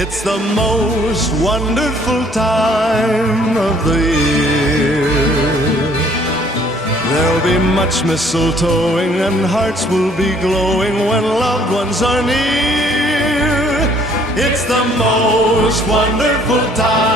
It's the most wonderful time of the year. There'll be much mistletoeing and hearts will be glowing when loved ones are near. It's the most wonderful time